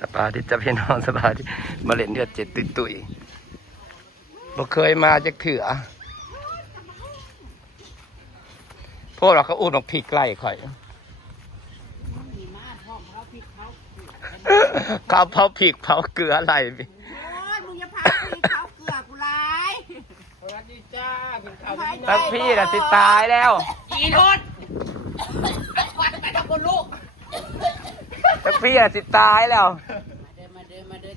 สบายดีจ้ะพี่น้องสบายดีมาเล่นเดือดเจ็ดตุยบ่เคยมาจากเถื่อพวกเราก็อุดออกพริกไล่ข่อยเขาเผาพริกเผาเกลืออะไรโอ้ยมึงอย่าพาคุยเขาเกลือกูร้ายสวัสดีจ้าเป็นข่าว ตั้งพี่น่ะสิตายแล้วอีนุชควันไปทำคนลูกตั้งพี่น่ะสิตายแล้ว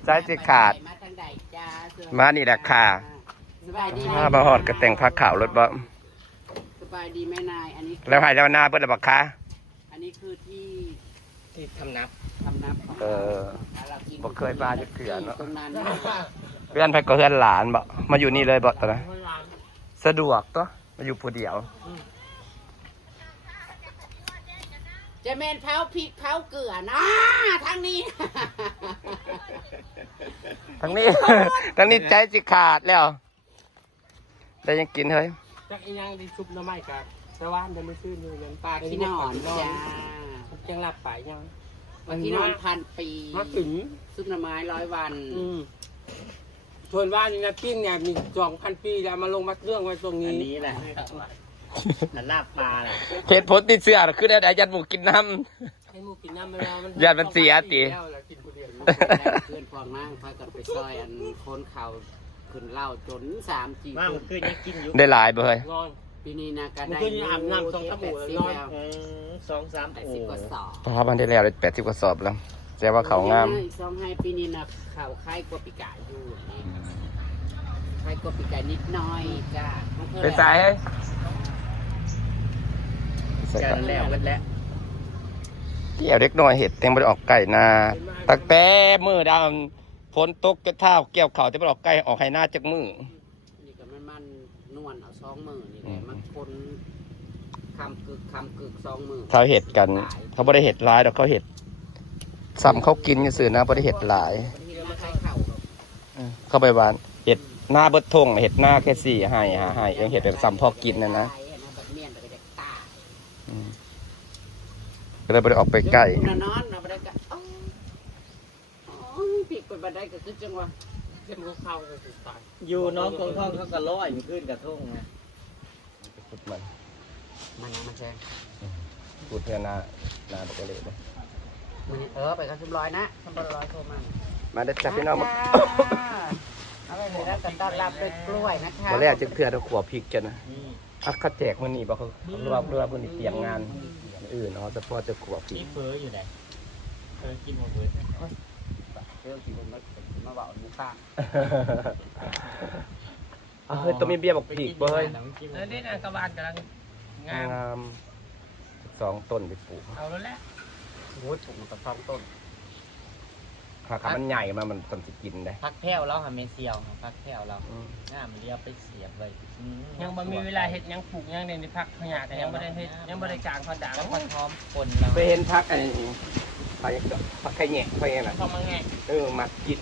ใจสิขาดมาทางใดจ้ามานี่แหละค่ะสบายดี มาบะหอดกระแต่งผ้าขาวรถบ่สบายดีแม่นายอันนี้แล้วให้แล้วหน้าเบิดแล้วบ่คะ อันนี้คือที่ทำนับบ่เคยมาจากเถื่อเนาะ ตรงนั้น เพื่อนไปก็เพื่อนหลานบ่มาอยู่นี่เลยบ่ตอนนั้นสะดวกตัวมาอยู่ผู้เดียว เจเมนเผาพริกเผาเกลือนะทางนี้ ทั้งนี้ ทั้งนี้ใจสิขาดแล้วได้ยังกินเฮ้ย จักอียังได้ซุปน้ำไม้กับสว่านเดินไปซื้ออยู่เงินปลา ที่นอนจ้า ยังหลับป่ายัง วันที่นอน1,000 ปี มาถึง ซุปหน่อไม้100 วัน ชวนว่านี่นะปิ้งเนี่ยมี2,000 ปีแล้วมาลงมัดเรื่องไว้ตรงนี้อันนี้แหละนั่นลาบปลาแหละ เหตุผลติดเสื้อคือได้ยันหมูกินน้ ให้หมูกินน้ำมาแล้วมัน ญาติมันเสียติ กินคนเดียว เพื่อนพวกนั่งพากันไปซอยอันโคนเขาขึ้นเหล้าจน3-4 ว่า ทุ่ มัน ม คืนยังกินอยู่ ำได้หลายเบย นอน ปีนี้นะก็ มัน ได้ ขึ้นอาบน้ำ2 ชั่วโมงแล้วนอน 2-3 80 กว่าสอบ พาบันได้แล้วได้80 กว่าสอบแล้วแสดงว่าเขางาม อีก2ให้ปีนี้นะเขาคล้ายกว่าปีกายอยู่คล้ายกว่าปีกายนิดหน้อยจ้า ไปใส่ให้ใส่ จะ ก่อน แล้วกันแล้ว เกี่ยวเล็กน้อยเห็ดเต็มไปออกไก่นาตักแต่มือดำฝนตกจะเท้าเกี่ยวเข่าจะไปออกไก่ออกให้หน้าจากมือ นี่ก็มันนวลเอา2 มือนี่แหละมันคนคำกึก2 มือ เขาเห็ดกัน เขาไม่ได้เห็ดหลายแต่เขาเห็ดซ้ำเขากินกันสื่อนะไม่ได้เห็ดหลาย บางทีเรามาขายเข่า เข้าไปบ้านเห็ดหน้าเบิดทงเห็ดหน้าแค่4ให้ยังเห็ดแบบซ้ำพอกินนะก็เลยไม่ได้ออกไปใกล้ คุณนอนเราไปได้ก็ผิดกฎบันไดก็คือจังหวะ เจ็บหัวเข่าจะตาย อยู่น้องของท่องเขาก็ร้อยมันขึ้นกระทงนะ พูดมัน มันแซง พูดเพื่อหน้าปกติเลย ไปกัน100นะ100โทรมา มาได้จับพี่น้องมา เอาไปเลยแล้วก็ต้อนรับด้วยกล้วยนะคะ วันแรกจะเพื่อเราขวบพริกกันนะเขาแจกมันนี่บอกเขาเรือมันนี่เตรียมงานอื่นเนาะเฉพาะจะขวบพริก นี่เฟออยู่ไหนกินหมดเลย เรื่องที่มันมาบอกนี่ป้า เฮ้ยต้องมีเบี้ยบอกพริกเบ้ย แล้วนี่นะกระบาลกำลังงาม งาม2 ต้นไปปลูก เอาแล้วแหละ โอ้ยปลูกมันต้องต้นขามันใหญ่มามันต้นจะกินได้ พักแพ้วเราค่ะเมเซียวพักแพ้วเราง่ามเรียบไปเสียบเลย ยังบ่มีเวลาเห็ดยังปลูกยังในพักขยะแต่ยังไม่ได้เห็ดยังไม่ได้จางเขาด่าง แล้วก็พร้อมคนเรา ไปเห็นพักไอ้พักไข่แหน่ไข่แหน่ เข้ามาแงะ มากิน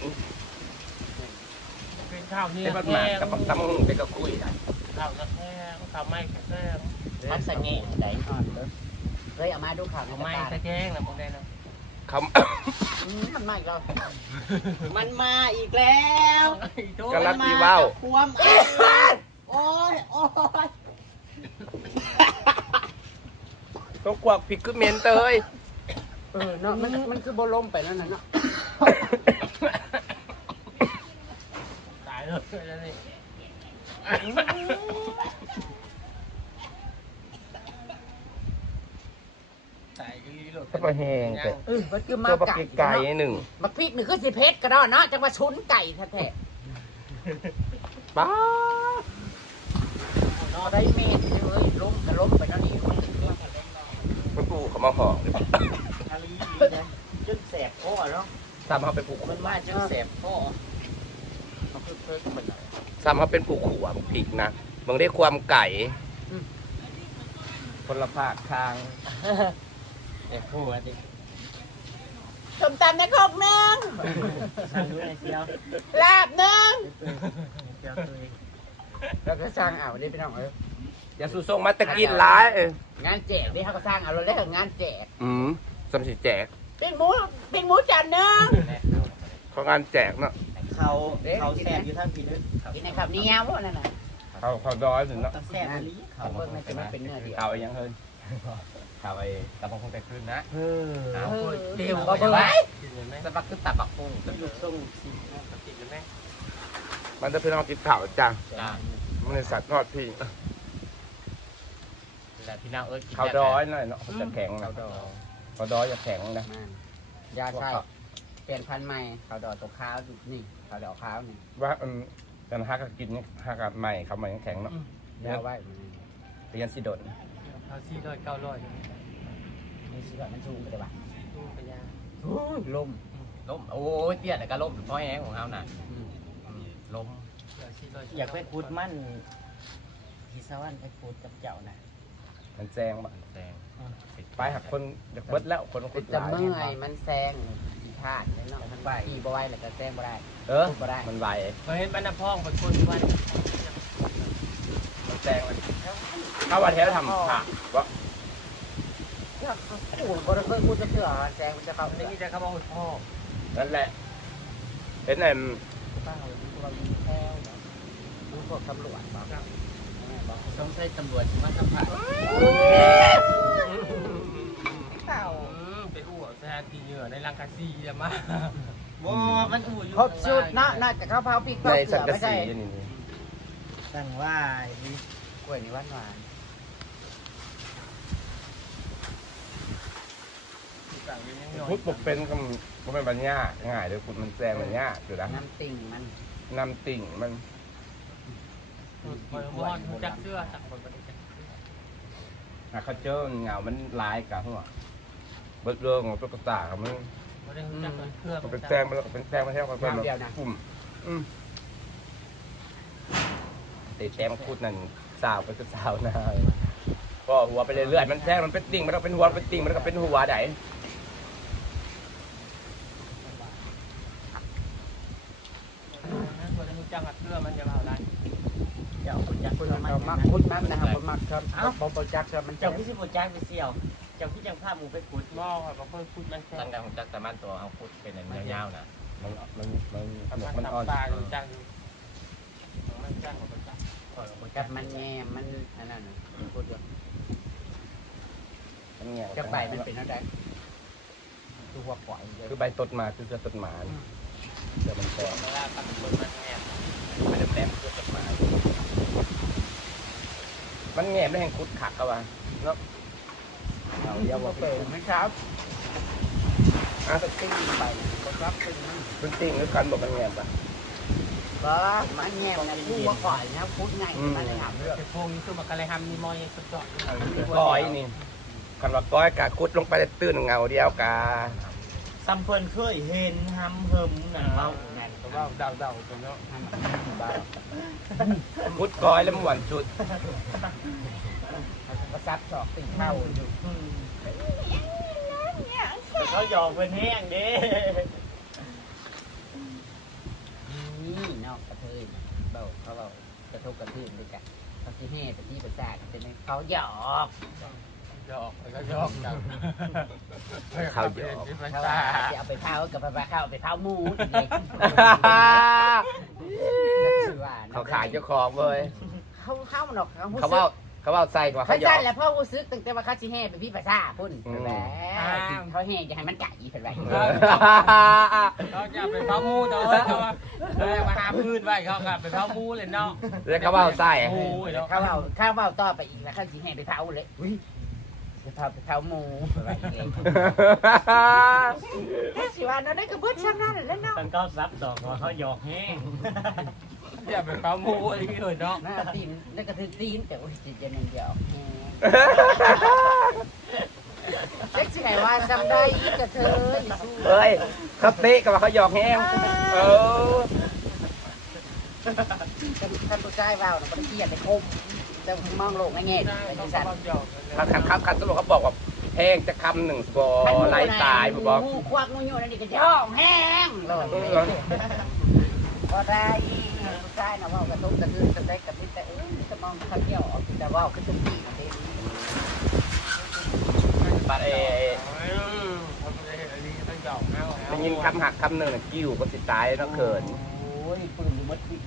เป็นข้าวเนื้ เป็น อ บักห แห้ มาก ง กับบักตำเป็นกระคุย ข้าวกระแห้งข้าวไม้กระแห้ง พักสะเงะไหน เคยเอามาดูข่าว ข้าวไม้กระแห้งนะพวกนี้นะ เขา มันมาอีกแล้วมันมาอีกแล้ว กระลัดปีว่าว ความโอ้ยต้องกวักพริกคือเมนเตย เนาะมันคือบ่ลมไปนั่นน่ะเนาะ ตายเลยแล้วนี่ตายก็ลีโหลด ถ้าไปแห้งแต่ มันคือมา ตัวบัก ไก่ ไก่หนึ่ง มาพริกนี่คือสิเพชรก็ได้เนาะจังว่าชุนไก่แท้ ป้า ๆเนาะได้เมตรเลยล้มก็ล้มไปนั่นนี่มัน มันปลูกเขามาห่อหรือเปล่า ทะเลจนแสบพ่อเนาะ ซ้ำเขาเป็นปลูก มันมาจนแสบพ่อเขาเพิ่มมัน ซ้ำเขาเป็นปลูกขัวพริกนะบางได้ความไก่คนละภาคทาง แต่พูดว่าดิ ส้มตำในครกนึง ทางนู้นไอ้เซียว ลาบนึง เซียวตัวเอง แล้วก็สร้างเอาได้พี่น้องอย่าสู้ส่งมาตะกินร้าย งานแจกนี่เขาก็สร้างเอาเราเรียกงานแจก สมสิแจก ปิ้งหมูจานนึง ของงานแจกเนาะ เขาแซ่บอยู่ทั้งปีนึง กินในข้าวเหนียวนั่นน่ะ เขาดอยถึงเนาะ แซ่บเลย เขาเบิ่งมันจะเป็นเนื้อเดียว เขาไอ้ยังเฮ้ยเขาไอ้ตะพงคงแต่ขึ้นนะ เดี๋ยวก็เบิ่ง กินเลยไหม สปักคือตับปักพุง ลูกส่งสิ กินเลยไหม มันจะเป็นเอากินข่าวจัง จ้า มันในสัตว์ทอดพี่ แต่พี่น้องกิน เขาดอยหน่อยเนาะเขาจะแข็งนะ เขาดอย เขาดอยจะแข็งนะ ยาใช่เปลี่ยนพันธุ์ใหม่เขาดอกตัวขาวนี่เขาดอกขาวนี่ ว่าแต่ฮักก็กินนี่ฮักกับใหม่เขาใหม่ยังแข็งเนาะ ยาไว้ เรียนสิดน เอา400 900 นี่สิว่ามันสูงไปได้ป่ะ ตู้ไปยา ลม ล้มโอ้ยเตี้ยแต่ก็ล้มพ่อแห้งของเขาน่ะล้ม 400 อยากไปพูดมั่นที่สวรรค์ไปพูดกับเจ้าน่ะ มันแซงบ่ แดง ไปหักคนอยากเบิดแล้วคนคนห จะ ลาย เมื่อยมันแซงขี้ขาดเนาะมันขี่บ่ไหวแล้วก็แซงบ่ได้ บ่ได้ มันไหว เขาเห็นบรรณพ่องเป็นคนวัน มันแซงมันถ้าวันแท้ทำผ่าว่า โอ้โหบ่ได้เคยพูดจะเถื่อแซงมันจะเข้า นี่จะเขาบอกคุณพ่อ นั่นแหละเห็นไหม ป้าเรามีแค่ดูพวกตำรวจบอก สงสัยตำรวจมาสัมผัส เต่า ไปอ้วกสถานที่เหยื่อในลังกาซีจะมา บ่มันอู่อยู่ ครบชุดเนาะน่าจะเข้าเผาปีก ใน เสื สัง อก กะ ไม่ สี ใช่ นี่ สั่งว่าก ล้วยนี่หวานหวาน สั่งเป็นยังไง พุทธปกเป็นก็มันเป็นปัญญาง่ายเลยพุทธมันแซงปัญญาอยู่นะ น้ำติ่งมัน นำติ่งมัน คอยมอนจักเสื้อจักคนประเด็น หากเขาเจอเงามันลายกับหัวเบิดเรื่องของตุ๊กตาครับมัน ประเด็นจักเครื่อง เป็นแซงมันเป็นแซงมาเท่ากันเป็นปุ่มตีแซงพูดนั่นสาวไปก็สาวนาก็หัวไปเรื่อยๆมันแซงมันเป็นติ่งมันก็เป็นหัวเป็นติ่งมันก็เป็นหัวไหน ประเด็นจักเครื่องมันจะเผาได้ เจ้าคนจัก คุณ คน มันมักคุณมันนะครับคุณมักครับบอจักครับมัน เจ้าพี่สิบ่จักไปเสี่ยวเจ้าพี่จังพาหมู่ไปขุด หม้อครับบางคนพูดมันแค่ ตั้งแต่ของจักแต่มันตัวเอาขุดเป็นอันยาวๆน่ะ มันอ่อน ตาอยู่จักอยู่มันจักของจัก กับมันแง่มันอันนั้นพูดว่า มันแง่ จะใบมันเป็นอะไรตัวหัวก่อย คือใบต้นมาคือต้นหมาเดี๋ยวมันแซง เวลาตัดคนมันแง่ มันแหลมคือต้นหมามันแง่ไม่แห้งคุดขักกันวะเนาะ เราเดี๋ยวว่าเปิดไหมครับ อ่ะ ติ้งไปก็รับติ้งมัน เป็นติ่งหรือกันบอกมันแง่ปะ บ่มันแง่มันพูดว่าก่อยนะพูดง่ายมันเลยถามเรื่อง แต่พงนี้คือมันกระไรทำมีมอยสุดยอด ก้อยนี่คันว่าก้อยกะคุดลงไปตื้นเงาเดียวกะ ซ้ำเพิ่นเคยเห็นหำเหิมนั่นเว้านั่น แต่ว่าเดาๆเป็นเนาะ คุดก้อยแล้วมันหวานจุด ประซับสอกติ่งเข้าอยู่ แต่เขาหยอกเพิ่นแห้งเด้ นี่นอกกระเทยเบาเขาเบากระทบกระทืบด้วยกันเขาที่แห่แต่ที่ประสาทเป็นเขาหยอก หยอกแล้วก็หยอกกัน เขาหยอก เขาจะเอาไปเผากับไปเข้าไปเผาหมูเลย เขาขายเจ้าของเลย เขามันหรอก เขาว่าใส่กว่า เขา เขาหยอ สั้ ก นแล้วพ่อกูซื้อตั้งแต่ว่าเขาชิแห่ไปพี่ประสาพุ่นแล้วเขาแห่จะให้มันไก่เป็นไร เขาจะไปเผามูเนาะเขาว่ามาหาพื้นไว้เขากลับไปเผามูเลยเนาะ แล้วเขาว่าใส่ มูเนาะ เขาเอาต่อไปอีกแล้วเขาชิแห่ไปเผาเลยจะพาไปเผาหมูอะไรเองถ้าสิว่าเราได้กระเบื้องช่างนั่นแล้วเนาะ ตั้งเก้าซับดอกว่าเขาหยอกแห้ง อย่าไปเผามูอะไรที่อื่นเนาะ น่าตีนแล้วก็ถือตีนแต่ว่าจิตจะนั่นเดียวเล็กสิไหนว่าจำได้อีกกระเทย เฮ้ยเขาเตะกับว่าเขาหยอกแห้งท่านผู้ชายว่าวนะมันเกลียดในคมแต่มองโลกไม่เงี้ยเป็นสัตว์ คันตำรวจเขาบอกว่าแห้งจะคำหนึ่งบ่ไล่ตายบอก ควักงูอยู่นั่นนี่ก็ย่องแห้งเลยพอได้ผู้ชายนะว่ากระตุ้นกระตุ้นจะได้กระตุ้นแต่จะมองข้าวเกี่ยวแต่ว่าวคือตุ้มตีเต็ม ปัด หยอกเอา ได้ยินคำหักคำหนึ่งกิ้วก็สิตายต้องเขิน โอ้ยปืนอยู่มัดที่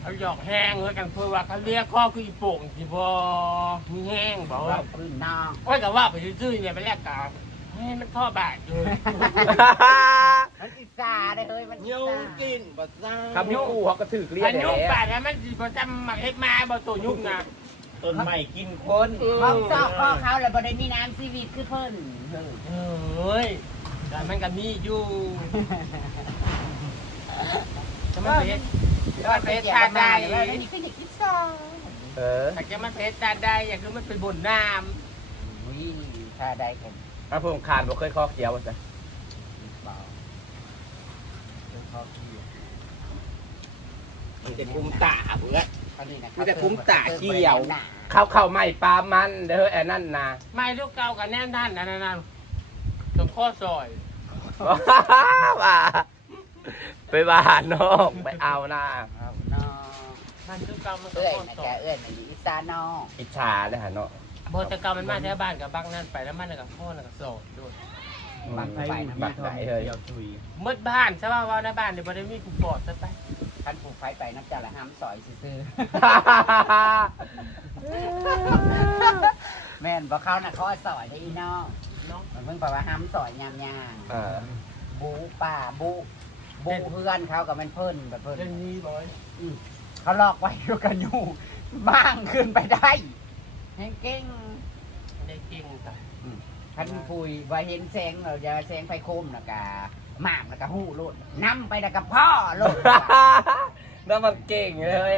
เอาหยอกแห้งเลยกันเพื่อว่าเขาเรียกข้อคืออีโป่งสิบ่มีแห้งบอก ว่า ว่า ปืนนอก โอ้ยแต่ว่าไปซื้อเนี่ยไปแลกกับให้มันท่อบาทอยู่ มันอิสาได้เฮ้ยมัน โยกินบ่ซ่า คำนี้กูเขาก็ถือเรีย อั ก น แล้ ยุ ว กบาทแล้วมันสิบ่จำหมักเฮ็ดมาบ่ตัวยุกนะ ต้นใหม่กินคน ห้องซอกพ่อเขาแล้วบ่ได้มีน้ำชีวิตคือเพิ่น เฮ้ยแต่มันก็มีอยู่จะมันเพชรมันเพชรตาได้ แล้วนี่คือเด็กที่สอง เออ ถ้าจะมันเพชรตาได้อย่างคือมันเป็นบนน้ อุ้ยถ้าได้ผม ถ้าผมคานบ่เคยคอเขียวจ้ะ เบาเป็นข้อขี้ มันจะคุ้มตาเพื่อ อันนี้นะ มันจะคุ้มตาเขียวเข้าไม่ปลามันเด้อไอ้นั่นนะ ำไม่ลูกเก่ากับแน่นนั่นนั่นตรงข้อซอย ว่าไปบ้านน้องไปเอาหน้า ครับน้อง มันลูกเก่ามันตรง เอื้อย ข้อ นะ ซอ แก ย เอื้อยนะอีสานน้อง อิจฉาเลยฮะเนาะ โบแต่เก่ามันมาแถวบ้านกับบ้างนั่นไปแล้วมันกับพ่อกับโซดด้วย บักไปนะ บักไหนเฮ้ย มืดบ้านใช่ป่าวว่าในบ้านเดี๋ยวบ่ได้มีผู้ปอดซะไป ท่านผู้ไฟไปน้ำจ่าละห้ำซอยซื่อแม่นบอกเขาน่ะเขาซอยได้อีน้อง เนาะ มันเพิ่งบอกว่าห้ำซอยยามยาง เออ บูป่าบูเพื่อนเขากับมันเพิ่นแบบเพิ่น เรื่องนี้บอย เขาลอกไว้ด้วยกันอยู่บ้างขึ้นไปได้เก่ง ได้เก่งแต่ ท่านคุยว่าเห็นแสงเราจะแสงไฟโคมนะกะหมากนะกะหู้โลดนำไปนะกับพ่อโลด แล้วมันเก่งเลย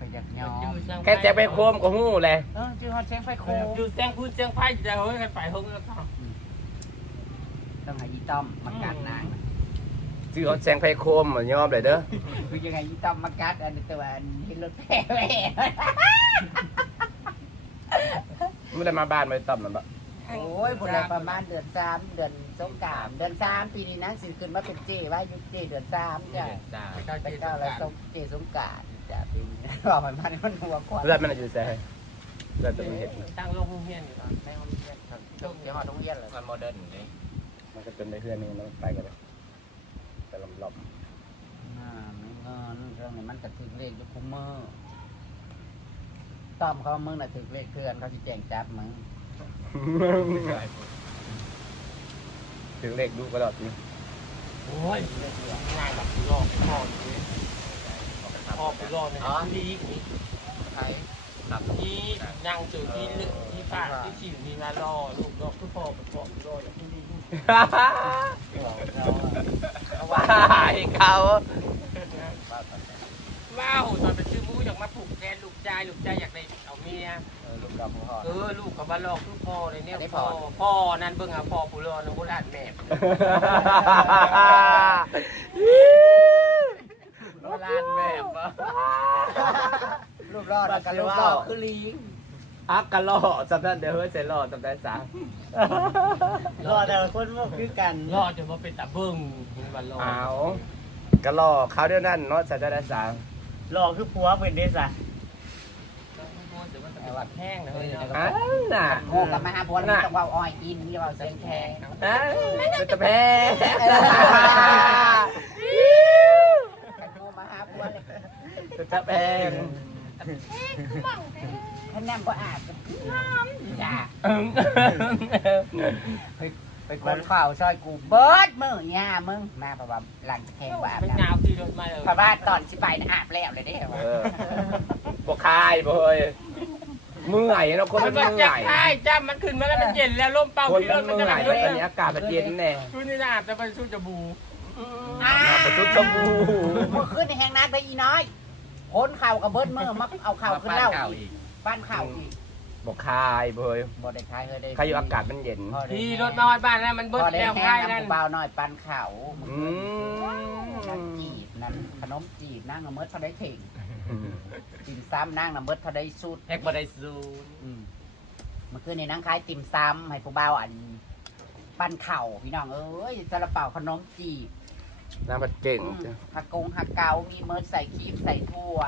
ก็อยากยอม แค่จะไปโคมก็หู้เลย จือฮอดแสงไฟโคม อยู่แจ้งพูดแจ้งไพ่จะเฮ้ยกันไปเฮ้ยกันต่อ ต้องให้ยีต้อมมากัดนาง ชื่อเขาแซงไพโคมเหมือนยอมเลยเด้อ คือยังไงยีต้อมมากัดอันนี้ตัวอันเห็นรถแพ้แหว ไม่ได้มาบ้านไม่ต้อมมันปะ โอ้ยพวกเราประมาณเดือน3เดือนสงกรานต์เดือน3ปีนี้นะสิขึ้นมาเป็นเจว่ายุคเจเดือน3จ้ะ ไปเจ้าแล้วเจสงกรานต์จ้ะปีนี้บอกมันมันหัวกว่า เลือดมันอยู่แซ่เลือดจะมันเห็ด ตั้งโลกเฮียนอยู่ตอนแม่ห้องเฮียน ต้องเดี๋ยวหอต้องเรียนเลย มันโมเดิร์นเลย มันก็เป็นในเพื่อนนี่มันไปกันเลยไปหลบ เรื่องนี้มันจะถึงเลขยุคคุมเมอร์ต้อมเขามึงน่ะถึงเลขเพื่อนเขาจะแจ้งจับมึง ถึงเลขดูกระดอดนี่ โอ้ยง่ายแบบลอกพ่อพ่อไปลอกในที่นี้ ใคร ครับที่นั่งจุดที่ลึกที่ปากที่ฉีดที่มาล่อลูกดอกทุกพ่อไปพ่อไปล่ออย่างที่นี่ เขาว่า เขา ว้าวตอนไปซื้อมูอยากมาผูกแทนลูกชายอยากได้เอาเมีย ลูกกับพ่อ ลูกกับบ้านลอกทุกพ่อเลยเนี่ยพ่อนั่นเบิ่งหาพ่อผู้รอน้องผู้ลาดแม่ ร้านแบบรูปรอดกันรูปรอดคือลิง อักกะล่อจำได้เดี๋ยวเฮ้ยเสร็จล่อจำได้สาม รอแต่ละคนว่าคือกัน รอดจะมาเป็นตาเบิ่งบ้านลอก เอากะล่อเขาเดียวนั่นเนาะจำได้สาม รอคือผัวเป็นเดซ่า เดี๋ยวมันจะวัดแห้งนะเฮ้ย อันน่ะ โง่กับมาหาพวนต้องว่าอ้อยอินนี่ว่าเส้นแทง เป็นตะแพ้ โง่มาหาพวนเลย เป็นตะแพ้ ท่านแนมก็อาจจะจ้าไปคนข่าวซอยกูเบิร์ดมือย่ามึงมาประมาณหลังแทงว่า เป็นยาวที่รถมาเลย ประมาณตอนสิไปนะอาบแล้วเลยเด้ บกคายบ่เฮ้ยเมื่อยเนาะคน มั มัน น ก็ เมื่ จะ อย ใช่จ้ามันขึ้นมาแล้วมันเย็นแล้วลมเป่า คน ที่ร มั ถ น มัน เมื่ จะ อย ไหล ตอนนี้อากาศมันเย็นแน่ ชุดนี้นะจะไปชุดจะบู ประชุดชมพู เมื่อคืนในแห่งนั้นไปอีน้อยคนข่าวกับเบิร์ดมือมาเอาข่าวขึ้นเล่าอีกบ้านข่าวอีก บกคายบ่เฮ้ย บ่ได้ขายเฮ้ยได้ ใครอยู่อากาศมันเย็น ที่รถนอนบ้านนั้นมันเบิ้ล ได้ แล้ว แห้ ใครง น้ำ นั่น เบาหน่อยปันข่าว อืม จีบนั่นขนมจีบนั่งน้ำเมิดเขาได้เข่งติ่มซ้ำนั่งน้ำเมิดเขาได้สุด แฮกบ่ได้ซูน เมื่อคืนในนั่งขายติ่มซ้ำให้ผู้เบาอันปันเข่าพี่น้องเอ้ยซาลาเปาขนมจีบ น้ำมันเก่ง ผักกงผักเกามีเมิดใส่ครีมใส่ถั่ว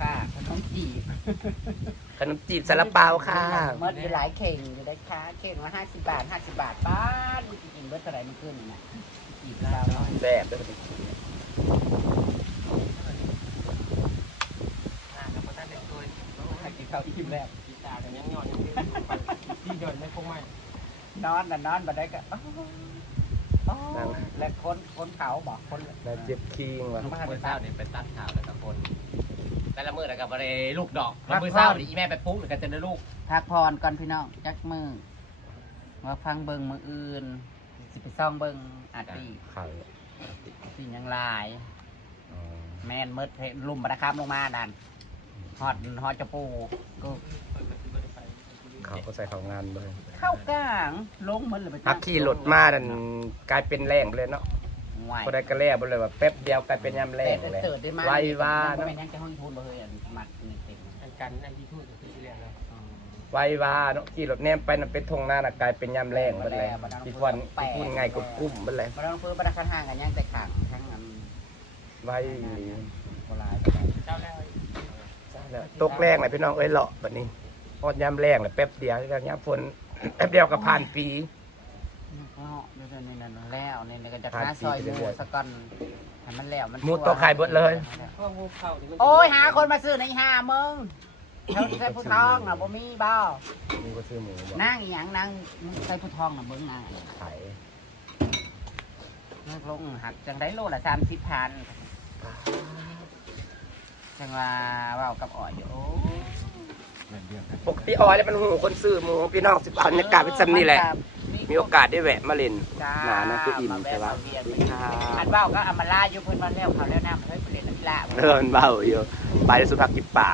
ค่ะขนมจีบ ขนมจีบซาลาเปาค่ะ เมื่ออยู่หลายเข่งอยู่ได้ค่ะเข่งละ50 บาท50 บาทป้าดมันจะกินเบิดเท่าไหร่มันขึ้นน่ะจีบเราเนาะ แซ่บด้วย ให้กินข้าวอิ่มแล้ว กีตาร์กันยังย้อนยังที่เดินไม่คงไม่ นอนน่ะนอนบ่ได้ก็และคนเขาบอกคน น่าเจ็บคิงว่ะ เมื่อเช้านี่ไปตัดข่าวแล้วกับคนแต่ละมือแล้วกับอะไรลูกดอกแล้วมือเช้านี่อีแม่ไปปุ๊บหรือกันจะได้ลูก พักพรก่อนพี่น้องจักมือมาฟังเบิ่งมืออื่นสิไปซ่องเบิ่งอาตี ไข่ สิยังลาย อ๋อ แม่นมืดเพลุ่มบรรคามลงมานั่นฮอดจะปูก็ เขาก็ใส่เขางานเลย เข้ากลางลงมันเลยไป พักขี่รถมาดันกลายเป็นแรงไปเลยเนาะ ไหว พอได้กระแล่ไปเลยว่าแป๊บเดียวกลายเป็นยำแรงเลย เติร์ดได้มาก ไวว่า เนาะ เนาะ ไม่นั่งจะห้องทุนเลยอันมัดนี่เต็ม อันกันอันที่พูดคือที่เรียนแล้ว ไวว่าเนาะขี่รถแนมไปน่ะเป็นทงหน้าน่ะกลายเป็นยำแรงหมดเลยที่ฟันที่พูดง่ายกดกุ้มหมดเลย มาลองเพิ่มบรรคาห่างกันย่างแต่ขังทั้งอัน ไว โบราณ เจ้าแล้ว ตกแรงเลยพี่น้องเอ้ยเลาะแบบนี้พอยำแรงเลยแป๊บเดียวแล้วยำฝนแป๊บเดียวก็ผ่านปี เนาะเดี๋ยวนี่นั่นแล้วนี่ก็จะ ผ่าน หา ปี ซอย ไป หมู เรื่อยๆ สก่อนให้มันแล้วมัน หมูโตขายเบิดเลย พวกงูเข่านี่มัน โอ้ยหาคนมาซื้อในห้ามึงเขาใส่ผู้ทองน่ะบ่มีบ่ นี่ก็ซื้อหมูบ่ นั่งอีหยังนั่งใส่ผู้ทองน่ะเบิ่งน่ะ ขาย เลิกลงหักจังได้โลละ30,000จังว่าเว้ากับอ่อยอยู่โอ้ ปกติออยแล้วมันหูคนซื้อหมูพี่น้องสิบรรยากาศเป็นซ้ำนี่แหละ มีโอกาสได้แวะมาเล่น จ้า หนานะคืออิ่ม าแวะ ใช่ปะ มาเวียนอันเว้าก็เอามาลาอยู่เพิ่นว่าแล้วเขาแล้วน้ำเฮ้ยไปเล่นน้ำลา เดินเบาอยู่ไปสุภาพกิจป่า